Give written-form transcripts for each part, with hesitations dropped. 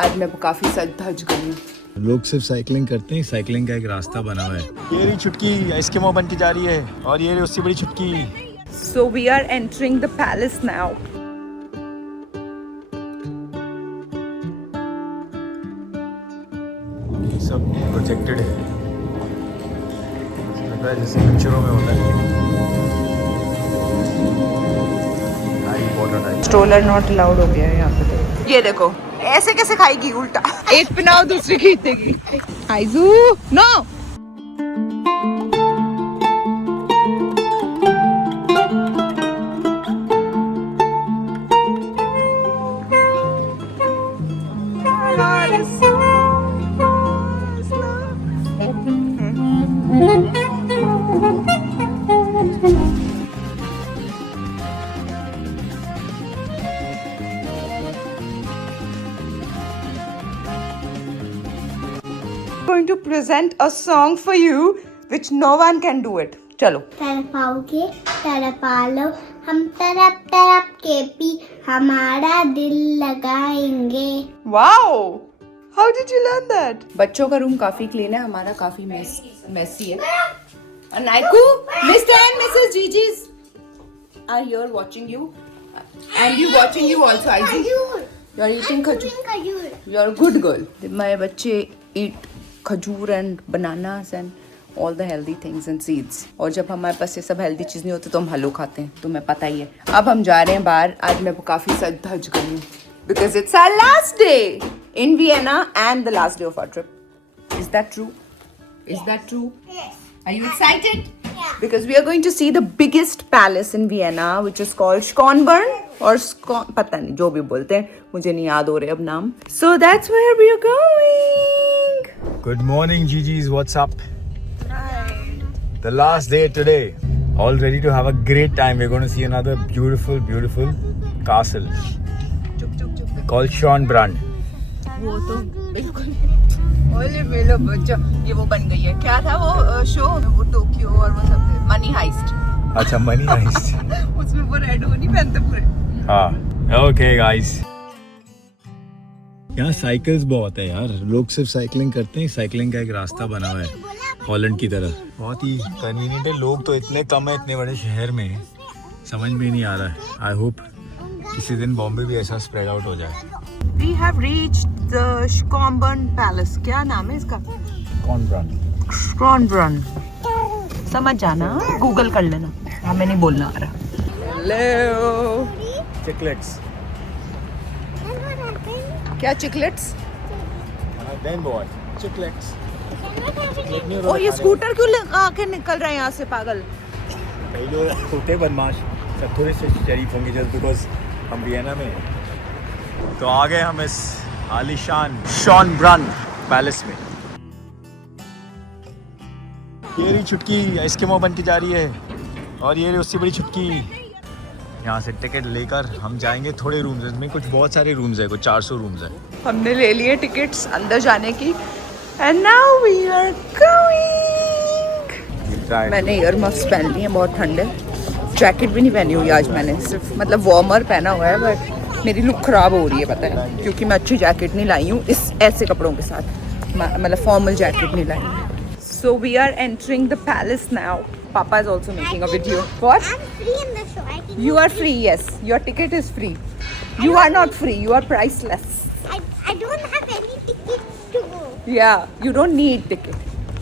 आज मैं काफी सज धज गई हूँ। लोग सिर्फ साइकिलिंग करते हैं, साइकिलिंग का एक रास्ता बना हुआ है। ये रही छुटकी एस्किमो बन के जा रही है और ये रही उससे बड़ी छुटकी। So we are entering the palace now. ये सब प्रोजेक्टेड है, लग रहा है जैसे पिक्चरों में होता है। स्ट्रोलर नॉट अलाउड हो गया है यहाँ पे। तो ये देखो ऐसे कैसे खाएगी उल्टा, एक पिनाओ दूसरी खींचेगी। आइजू no. Going to present a song for you which no one can do it. चलो। तरपाओगे तरपा लो, हम तरप तरप के भी हमारा दिल लगाएंगे। Wow! How did you learn that? बच्चों का रूम काफी क्लीन है, हमारा काफी मेसी है। Naiku, Mr. and Mrs. Gigi's are here watching you, and you watching you also. Aizu, you are eating khajur. You are a good girl. My बच्चे eat खजूर and bananas and all the healthy things and seeds. और जब हमारे पास ये सब healthy चीज़ नहीं होती तो हम हलवा खाते हैं, तुम्हें पता ही है। अब हम जा रहे हैं बाहर, आज मैं काफ़ी सज धज गई हूँ because it's our last day in Vienna and the last day of our trip. Is that true? Is that true? Yes. Are you excited? Yeah. Because we are going to see the biggest palace in Vienna, which is called Schönbrunn or पता नहीं, जो भी बोलते हैं, मुझे नहीं याद हो रहे अब नाम. So that's where we are going. Good morning, Gigi's. What's up? The last day today. All ready to have a great time. We're going to see another beautiful, beautiful castle called Schönbrunn. वो तो बिल्कुल ओले मेलो बच्चा, ये वो बन गई है। क्या था वो शो, वो टोक्यो और वो सब मनी हाइस्ट। अच्छा, मनी हाइस्ट। उसमें वो रेड वो नहीं पहनते पूरे। हाँ, okay guys. यहाँ साइकिल्स बहुत है यार, लोग सिर्फ साइकिलिंग करते हैं, साइकिलिंग का एक रास्ता बना हुआ है हॉलैंड की तरह। बहुत ही कन्वीनियंट है, लोग तो इतने कम है इतने बड़े शहर में, समझ में नहीं आ रहा है। आई होप किसी दिन बॉम्बे भी ऐसा स्प्रेड आउट हो जाए। We have reached the Schönbrunn Palace. क्या नाम है इसका? Schönbrunn. समझ जाना, गूगल कर लेना, हमें नहीं बोलना आ रहा। Hello. चिकलेट्स। क्या चिकलेट्स? Then what? चिकलेट्स। और ये स्कूटर क्यों आके निकल रहा है यहाँ से पागल? जो छोटे बदमाश सब थोड़े से शरीफ होंगे जस्ट बिकॉज हम वियना में हैं। तो आ गए हम इस आलीशान शॉनब्रन पैलेस में। ये रही छुटकी एस्किमो बन के जा रही है और ये रही उससे बड़ी छुटकी। यहाँ से टिकट लेकर हम जाएंगे थोड़े रूम्स, इसमें कुछ बहुत सारे रूम्स है, कुछ 400 रूम्स है। हमने ले लिए टिकट्स अंदर जाने की and now we are going. मैंने ईयर मफ्स पहन ली हैं, बहुत ठंड है। जैकेट भी नहीं पहनी हुई आज मैंने, सिर्फ मतलब वार्मर पहना हुआ है, बट मेरी लुक ख़राब हो रही है पता है, क्योंकि मैं अच्छी जैकेट नहीं लाई हूँ इस ऐसे कपड़ों के साथ, मतलब फॉर्मल जैकेट नहीं लाई हूँ। So we are entering the palace now. Papa is also making a video. What? I'm free in the show. I can You are free, yes. Your ticket is free. You are not free. You are priceless. I don't have any tickets to go. Yeah, you don't need ticket.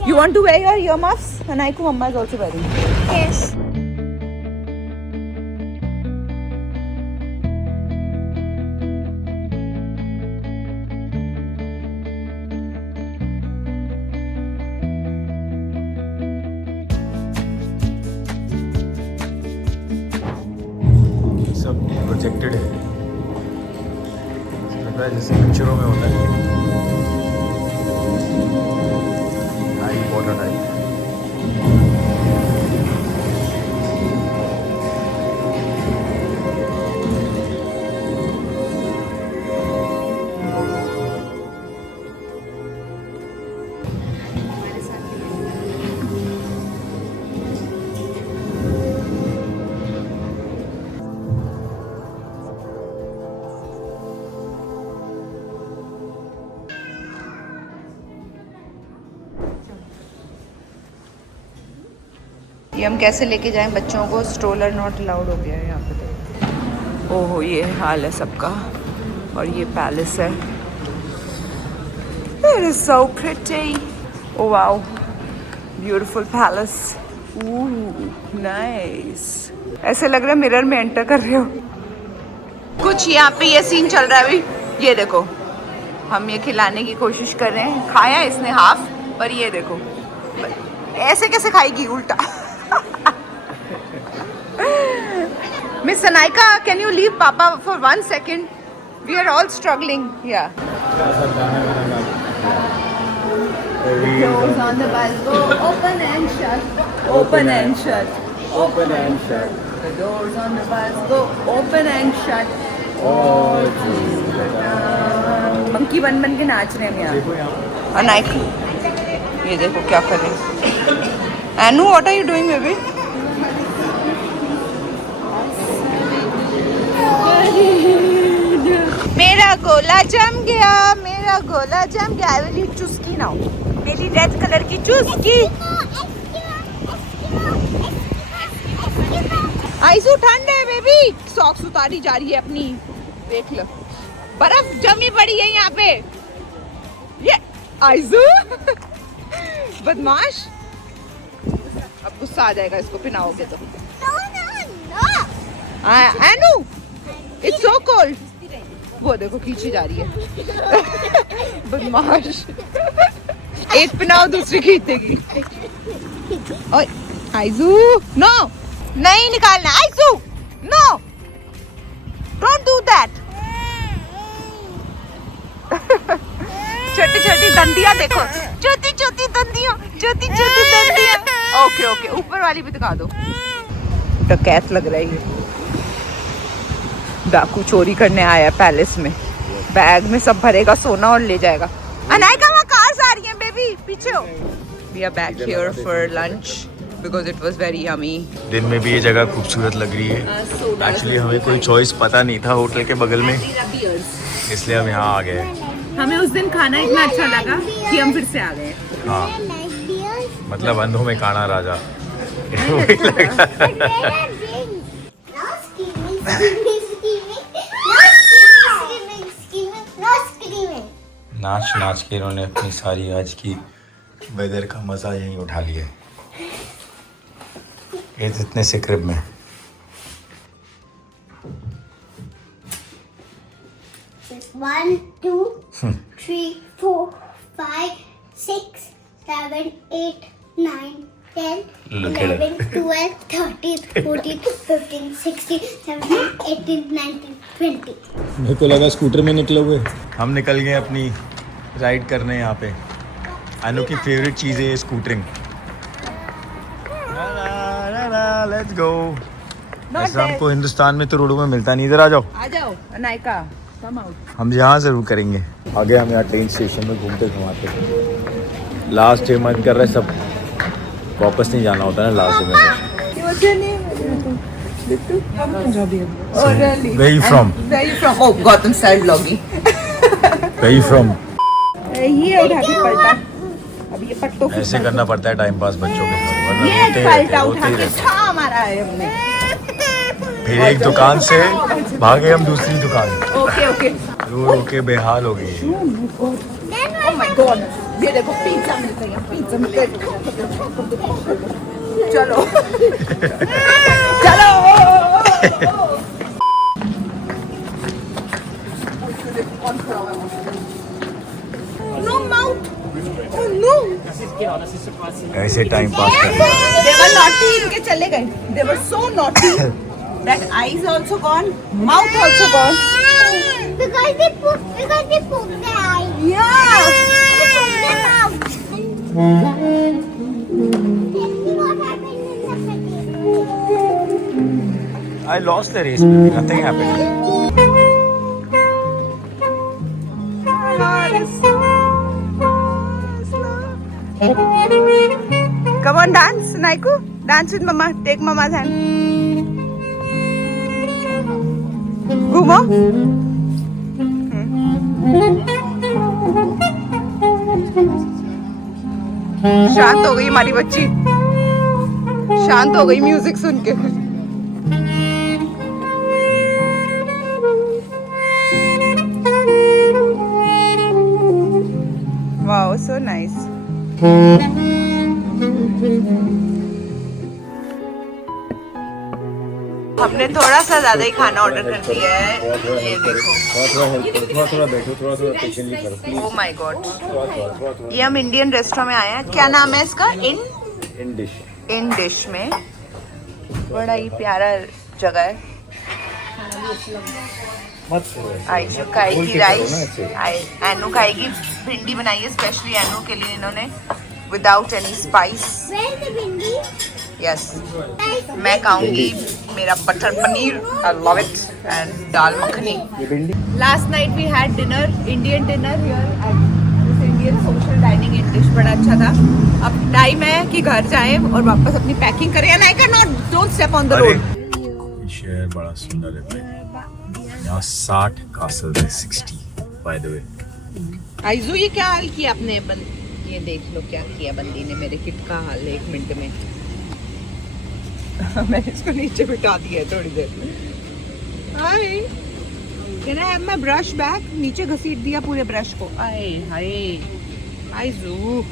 You want to wear your earmuffs? And Aiku Mama is also wearing. Yes. सब projected है, लग रहा है जैसे पिक्चरों में होता है। Harry Potter type. हम कैसे लेके जाएं बच्चों को, स्ट्रोलर नॉट अलाउड हो गया है यहाँ पे तो। ओहो ये हाल है सबका। और ये पैलेस है। It is so pretty. Oh wow, beautiful palace. Ooh, nice. ऐसे लग रहा है मिरर में एंटर कर रहे हो। कुछ यहाँ पे ये सीन चल रहा है अभी। ये देखो, हम ये खिलाने की कोशिश कर रहे हैं। खाया इसने हाफ, पर ये देखो ऐसे कैसे खाएगी उल्टा। Miss Sanaika, can you leave Papa for 1 second? We are all struggling. Yeah. Doors on the bus go open and shut, open and shut, open and shut. The doors on the bus go open and shut. Monkey बन बन के नाच रहे हैं हम यहाँ। और Nike ये देखो क्या कर रहे हैं। Anu, what are you doing, baby? मेरा गोला जम गया, मेरा गोला जम गया। आई विल ईट चुस्की नाउ। मेरी रेड कलर की चुस्की। आइसू ठंड है बेबी। सॉक्स उतारी जा रही है अपनी, देख लो बर्फ जमी पड़ी है यहाँ पे। ये आइसू बदमाश। अब गुस्सा आ जाएगा इसको पहनाओगे तो। एनु, इट्स सो कोल्ड। वो देखो खींची जा रही है। बदमाश। एक पहनाओ दूसरी खींच देगी। ओए आइजू, नो नहीं निकालना। आइजू नो, डोंट डू दैट। छोटी छोटी दंदियां देखो, छोटी छोटी दंदियां, छोटी छोटी दंदियां। ओके ओके, ऊपर वाली भी दिखा दो। डकैत लग रही है। डाकू चोरी करने आया पैलेस में। बैग में सब भरेगा सोना और ले जाएगा। अनायका वहाँ कार्स आ रही हैं बेबी, पीछे हो। We are back here for lunch because it was very yummy. दिन में भी ये जगह खूबसूरत लग रही है। एक्चुअली हमें कोई चॉइस पता नहीं था होटल के बगल में, इसलिए हम यहाँ आ गए। हमें उस दिन खाना इतना अच्छा लगा कि हम फिर से आ गए। हाँ, मतलब अंधों में काना राजा। नाच नाच के इन्होंने अपनी सारी आज की वेदर का मजा यहीं उठा लिया है। ये इतने से क्रिब में। One, 2, 3, 4, 5, 6, 7, 8, 9, 10, 11, 12, 13, 14, 15, 16, 17, 18, 19, 20. मेरे को लगा स्कूटर में निकले हुए। हम निकल गए अपनी राइड करने यहाँ पे। अनु की फेवरेट चीज़ है स्कूटरिंग। Let's go. ऐसा हमको हिंदुस्तान में तो रोडों में मिलता नहीं। इधर आ जाओ। आ जाओ अनायका, कम आउट। हम यहाँ ज़रूर करेंगे। आगे हम यहाँ ट्रेन स्टेशन में घूमते घुमाते। लास्ट डे मन कर रहा है सब वापस नहीं जाना होता है लास्ट डे में। Where you from? Where you from? Oh, Gotham style vlogging. Where you from? ये उठा के पलटा। अब ये पट्टों की ऐसे करना पड़ता है टाइम पास बच्चों के साथ, वरना ये रोते पलटा रहते उठा के छा मारा है हमने। फिर एक दुकान से भागे हम दूसरी दुकान। Okay okay. रो रो के बेहाल हो गई। Oh my God, ये देखो पिज्जा मिलता है, पिज्जा मिलता है। चलो चलो। No mouth. Oh no. ऐसे टाइम पास करना। They were naughty, इनके चले गए। They were so naughty that eyes also gone, mouth also gone. Because they pooped their eyes. Yeah. They pooped their mouth. What happened in the I lost the race, baby. Nothing happened. Come on, dance, Naiku. Dance with Mama. Take Mama's hand. घूमो। शांत हो गई हमारी बच्ची, शांत हो गई music सुन के. Wow, so nice. हमने थोड़ा सा ज्यादा ही खाना ऑर्डर कर दिया है. ये देखो. थोड़ा बैठो, थोड़ा पेशेंटली करो. Oh my God. ये हम इंडियन रेस्टोरेंट में आए हैं. क्या नाम है इसका? इन डिश में. बड़ा ही प्यारा जगह है. आयशु खाएगी राइस. एनु खाएगी भिंडी बनाई है स्पेशली एनु के लिए इन्होंने विदाउट एनी स्पाइस. यस. मैं खाऊंगी मेरा butter paneer. I love it. And dal makhani. Last night we had dinner, Indian dinner here at this Indian social dining in dish. बड़ा अच्छा था. अब टाइम है कि घर जाएं और वापस अपनी पैकिंग करें. And I can not don't step on the road. शहर बड़ा सुंदर है भाई. यहाँ 60 कासल है. 60 बाय द वे. आइजू ये क्या हाल किया आपने? ये देख लो क्या किया बंदी ने. मेरे किट का हाल है 1 मिनट में. मैंने इसको नीचे बिठा दिया है थोड़ी देर. Hi, can I have my brush back? नीचे घसीट दिया पूरे ब्रश को. आए हाय. आइजू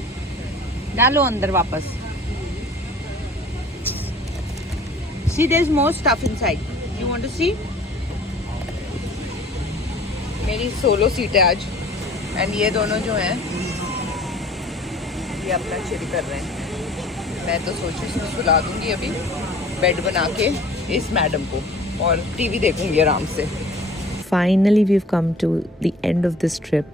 डालो अंदर वापस. See there is more stuff inside. You want to see? मेरी सोलो सीट है आज. एंड ये दोनों जो हैं ये अपना चिल कर रहे हैं. मैं तो सोची इसमें सुला दूंगी अभी बेड बना के इस मैडम को और टीवी देखूंगी आराम से. Finally, we've come to the end of this trip,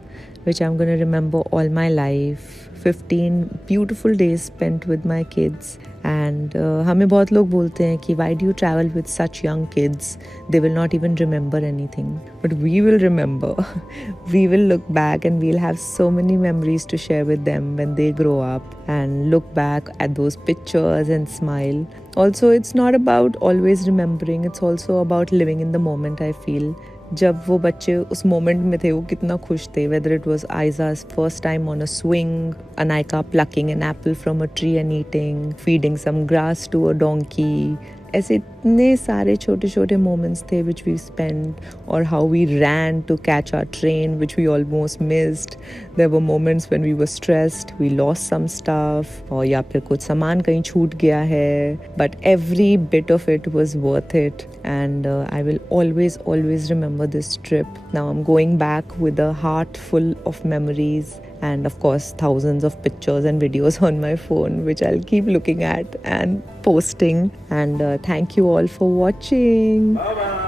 which I'm going to remember all my life. 15 beautiful days spent with my kids. And हमें बहुत लोग बोलते हैं कि why do you travel with such young kids? They will not even remember anything. But we will remember. We will look back and we'll have so many memories to share with them when they grow up and look back at those pictures and smile. Also, it's not about always remembering. It's also about living in the moment, I feel. जब वो बच्चे उस moment में थे वो कितना खुश थे. वेदर इट वॉज आइजा's first time on a swing, Anaika plucking an apple from a tree and eating, feeding some grass to a donkey. ऐसे इतने सारे छोटे छोटे मोमेंट्स थे विच वी स्पेंड. और how we ran to catch our train which we almost missed. There were moments when we were stressed, we lost some stuff, और या फिर कुछ सामान कहीं छूट गया है. But every bit of it was worth it. And I will always remember this trip. Now I'm going back with a heart full of memories and of course thousands of pictures and videos on my phone which I'll keep looking at and posting. And thank you all for watching. Bye bye.